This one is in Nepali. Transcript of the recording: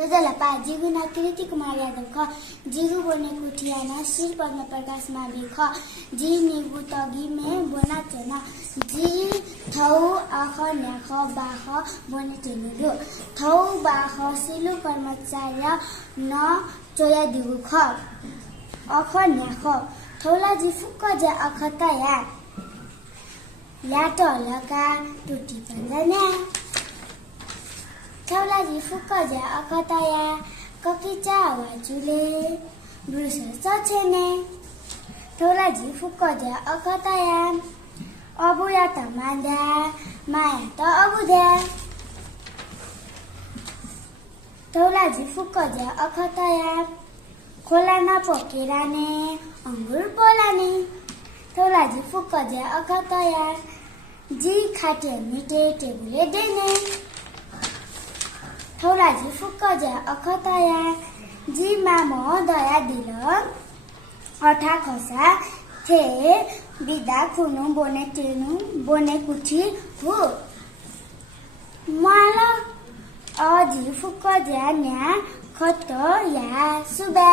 जोजलपा जिगु न कृति कुमार यादव ख जिगु बोने कुठियाना शिर पद्म प्रकाश मावि ख जी निगु तगी में बोना चना जी थौ अख न्याख बाख बोने टेनुदु थौ बाख सिलु कर्मचार्य न चोया दिगु ख अख न्याख थौला जी फुक्क ज्या अख तया या टलका टुटी पन्जना थौलाजी फुक्क ज्या अखतया ककिचा वाचुले ब्रुस सछेने थौलाजी फुक्क ज्या अखतया अबुया त मान्दा माया त अबुद्या थौलाजी फुक्क ज्या अखतया खोला नपकेराने अंगुर पोलाने थौलाजी फुक्क ज्या अखतया जी खाटे मिटे टेबुले देने थौलाजी फुक्क ज्या अखतया जी मामो दया दिल अठा खसा थे बिदा खुनु बोने टेनु बोने कुठी हु माल अजी फुक्क ज्या न्या खत या सुबा।